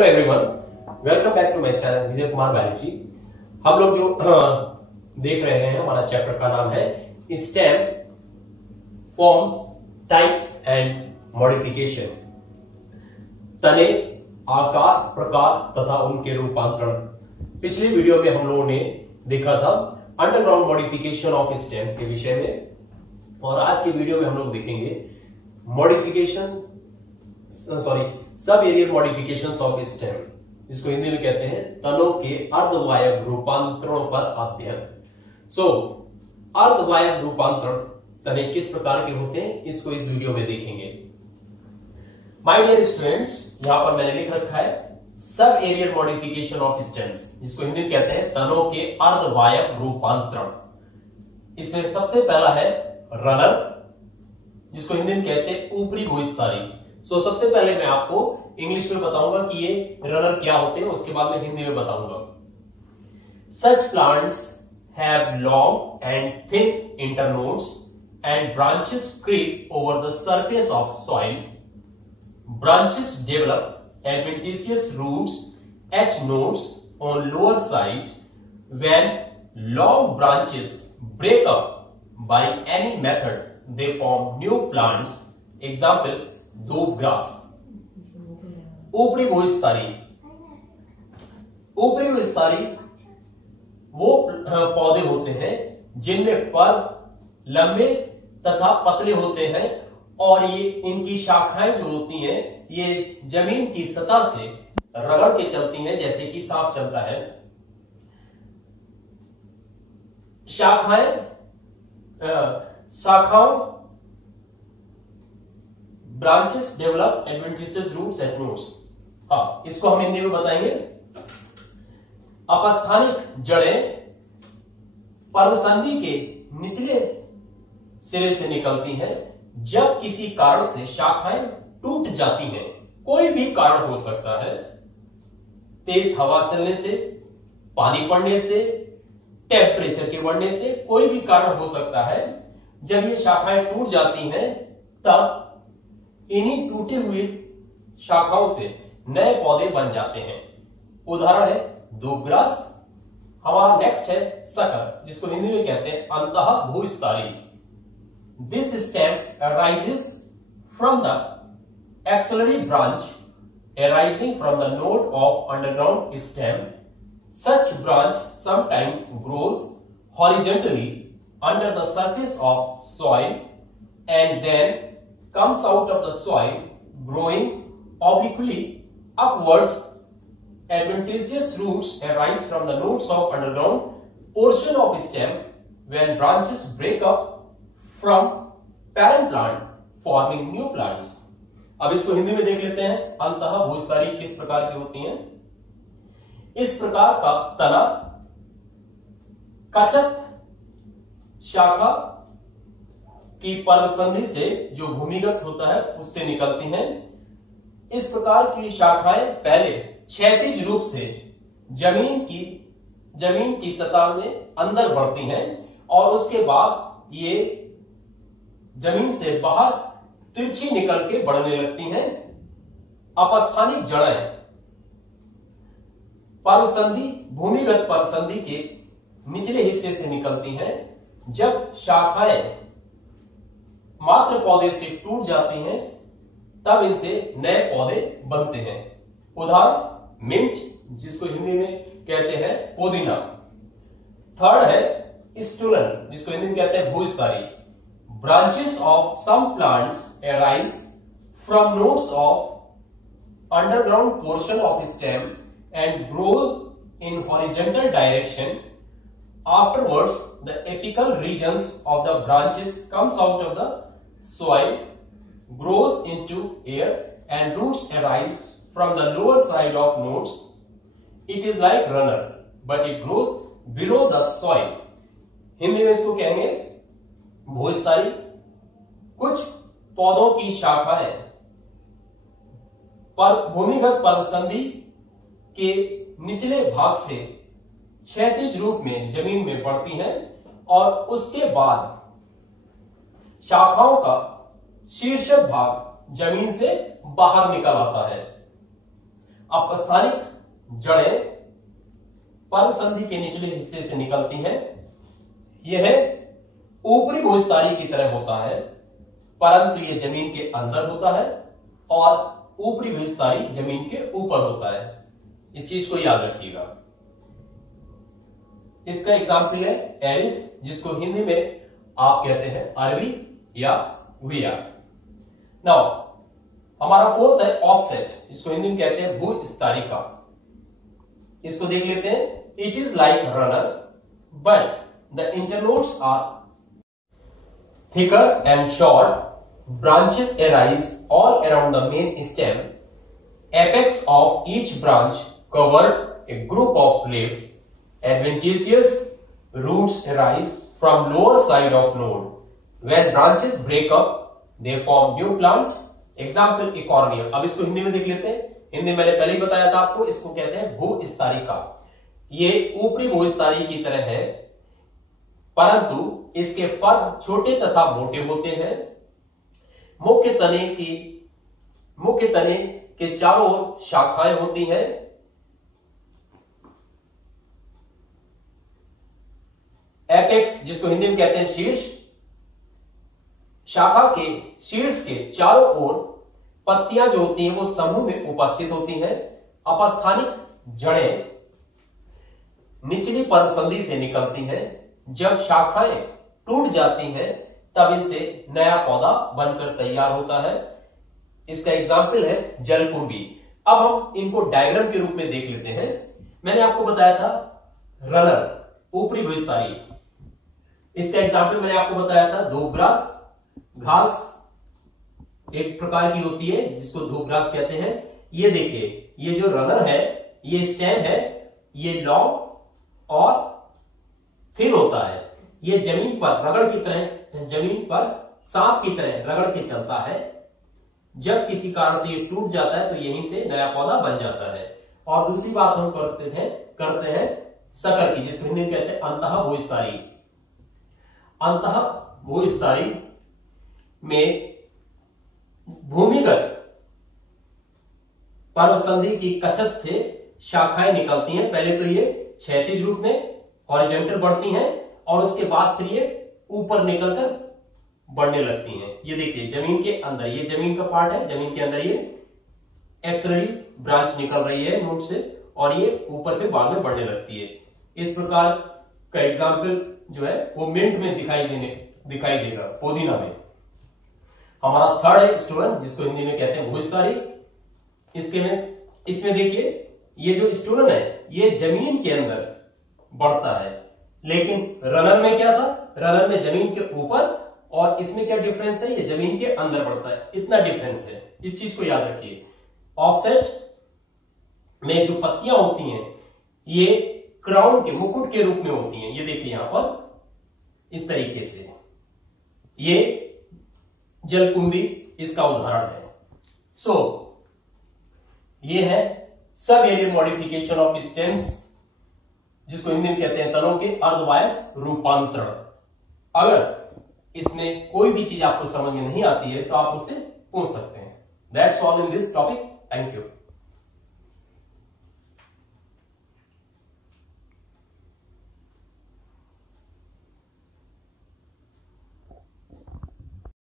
Hello everyone, welcome back to my channel Vijay Kumar Banerjee. हम लोग जो देख रहे हैं, हमारा चैप्टर का नाम है stem forms, types and modification. तने, आकार, प्रकार तथा उनके रूपांतरण। पिछली वीडियो में हम लोगों ने देखा था अंडरग्राउंड मॉडिफिकेशन ऑफ स्टेम्स के विषय में, और आज की वीडियो में हम लोग देखेंगे sub aerial modifications of stem, जिसको हिंदी में कहते हैं तनों के अर्धवायव रूपांतरण पर अध्ययन। अर्धवायव रूपांतरण तने किस प्रकार के होते हैं, इसको इस वीडियो में देखेंगे। माय डियर स्टूडेंट्स, यहां पर मैंने लिख रखा है sub aerial modification of stems, जिसको हिंदी में कहते हैं तनों के अर्धवायव रूपांतरण। इसमें सबसे पहला है रनर, जिसको हिंदी में कहते हैं ऊपरी भूविस्तारी। सबसे पहले मैं आपको इंग्लिश में बताऊंगा कि ये रनर क्या होते हैं, उसके बाद मैं हिंदी में बताऊंगा। Such plants have long and thin internodes and branches creep over the surface of soil. Branches develop adventitious roots at nodes on lower side when long branches break up by any method they form new plants. Example, दूब grass. ऊपरी भूविस्तारी, ऊपरी भूविस्तारी वो पौधे होते हैं जिनमें पर लंबे तथा पतले होते हैं, और ये इनकी शाखाएं जो होती हैं ये जमीन की सतह से रगड़ के चलती हैं, जैसे कि सांप चलता है। शाखाओं branches develop adventitious roots at nodes. हाँ, इसको हम हिंदी में बताएंगे। अपस्थानिक जड़ें पर्वसंधि के निचले सिरे से निकलती हैं जब किसी कारण से शाखाएं टूट जाती हैं। कोई भी कारण हो सकता है, तेज हवा चलने से, पानी पड़ने से, टेम्परेचर के बढ़ने से, कोई भी कारण हो सकता है। जब ये शाखाएं टूट जाती हैं तब इन्हीं टूटे हुए शाखाओं से नए पौधे बन जाते हैं। उदाहरण है दूबग्रास। हमारा नेक्स्ट है सकर, जिसको हिंदी में कहते हैं अंतः भूविस्तारी। This stem arises from the axillary branch arising from the node of underground stem. Such branch sometimes grows horizontally under the surface of soil and then comes out of the soil growing obliquely upwards. Adventitious roots arise from the nodes of underground portion of stem when branches break up from parent plant forming new plants. अब इसको हिंदी में देख लेते हैं। अंतः भूविस्तारी किस प्रकार की होती हैं। इस प्रकार का तना कचस्थ शाखा की पर्वसंधि से जो भूमिगत होता है उससे निकलती हैं। इस प्रकार की शाखाएं पहले क्षैतिज रूप से जमीन की सतह में अंदर बढ़ती हैं और उसके बाद ये जमीन से बाहर तिरछी निकल के बढ़ने लगती हैं। अपस्थानिक जड़ें पर्वसंधि, भूमिगत पर्वसंधि के निचले हिस्से से निकलती हैं। जब शाखाएं मात्र पौधे से टूट जाती हैं तब इनसे नए पौधे बनते हैं। उदाहरण मिंट, जिसको हिंदी में कहते हैं पुदीना। थर्ड है स्टूलन, जिसको हिंदी में कहते हैं भूविस्तारी। Branches of some plants arise from nodes of underground portion of stem and grows in horizontal direction. Afterwards, the apical regions of the branches comes out of the soil, grows into air, and roots arise from the lower side of nodes. It is like runner, but it grows below the soil. Hindi में इसको कहेंगे भूविस्तारी। कुछ पौधों की शाखाएं पर भूमिगत पर्वसंधि के निचले भाग से क्षैतिज रूप में जमीन में बढ़ती हैं और उसके बाद शाखाओं का शीर्षक भाग जमीन से बाहर निकल आता है। अपस्थानिक जड़ें पर्व संधि के निचले हिस्से से निकलती हैं। यह ऊपरी भुजस्थानी की तरह होता है, परंतु यह जमीन के अंदर होता है और ऊपरी भुजस्थानी जमीन के ऊपर होता है। इस चीज को याद रखिएगा। इसका एग्जाम्पल है एरिस, जिसको हिंदी में आप कहते हैं अरबी या विया। नाउ हमारा फोर्थ है ऑफसेट, इसको हिंदी में कहते हैं भूस्तारिका। इसको देख लेते हैं। It is like runner but the internodes are thicker and short, branches arise all around the main stem. Apex of each branch covered a group of leaves. Adventitious roots arise from lower side of node. When branches break up, they form new plant. Example ecornium. अब इसको हिंदी में देख लेते हैं। हिंदी मैंने पहले ही बताया था आपको, इसको कहते हैं भूस्तारिका। ये ऊपरी भूस्तारी की तरह है, परंतु इसके पर्व छोटे तथा मोटे होते हैं। मुख्य तने के चारों ओर शाखाएं होती हैं। एपेक्स, जिसको हिंदी में कहते हैं शीर्ष, शाखा के शीर्ष के चारों ओर पत्तियां जो होती हैं वो समूह में उपस्थित होती हैं। अपस्थानिक जड़ें निचली पर्व संधि से निकलती हैं। जब शाखाएं टूट जाती हैं तब इनसे नया पौधा बनकर तैयार होता है। इसका एग्जाम्पल है जलकुंभी। अब हम इनको डायग्राम के रूप में देख लेते हैं। मैंने आपको बताया था रनर, ऊपरी भुजस्थानी। इसका एग्जाम्पल मैंने आपको बताया था धूपग्रास। घास एक प्रकार की होती है जिसको धूपग्रास कहते हैं। ये देखिए, ये जो रनर है, ये स्टेम है, ये लॉन्ग और थिन होता है। ये जमीन पर रगड़ की तरह, जमीन पर सांप की तरह रगड़ के चलता है। जब किसी कारण से ये टूट जाता है तो यहीं से नया पौधा बन जाता है। और दूसरी बात हम करते हैं सकर की, जिसको हिंदी में कहते हैं अंतः भूस्तारी। अंतः भूस्तारी में भूमिगत पर्व संधि की कचस से शाखाएं निकलती हैं। पहले तो ये क्षैतिज रूप में हॉरिजॉन्टल बढ़ती हैं और उसके बाद फिर ये ऊपर निकलकर बढ़ने लगती हैं। ये देखिए जमीन के अंदर, ये जमीन का पार्ट है, जमीन के अंदर ये एक्सलरी ब्रांच निकल रही है नोड से और ये ऊपर पे बाद में बढ़ने लगती है। इस प्रकार का एग्जाम्पल जो है वो मिंट में दिखाई देगा, पुदीना में। हमारा थर्ड है स्टोलन, जिसको हिंदी में कहते हैं भूस्तारी। इसमें देखिए, ये जो स्टोलन है ये जमीन के अंदर बढ़ता है, लेकिन रनर में क्या था, रनर में जमीन के ऊपर, और इसमें क्या डिफरेंस है, ये जमीन के अंदर बढ़ता है। इतना डिफरेंस है, इस चीज को याद रखिए। ऑफसेट में जो पत्तियां होती हैं ये क्राउन के, मुकुट के रूप में होती हैं। ये देखिए यहां पर इस तरीके से, ये जलकुंभी इसका उदाहरण है। ये है sub aerial modification of stems, जिसको हिंदी में कहते हैं तनों के अर्धवायर रूपांतरण। अगर इसमें कोई भी चीज आपको समझ में नहीं आती है तो आप उससे पूछ सकते हैं। That's all in this topic. Thank you.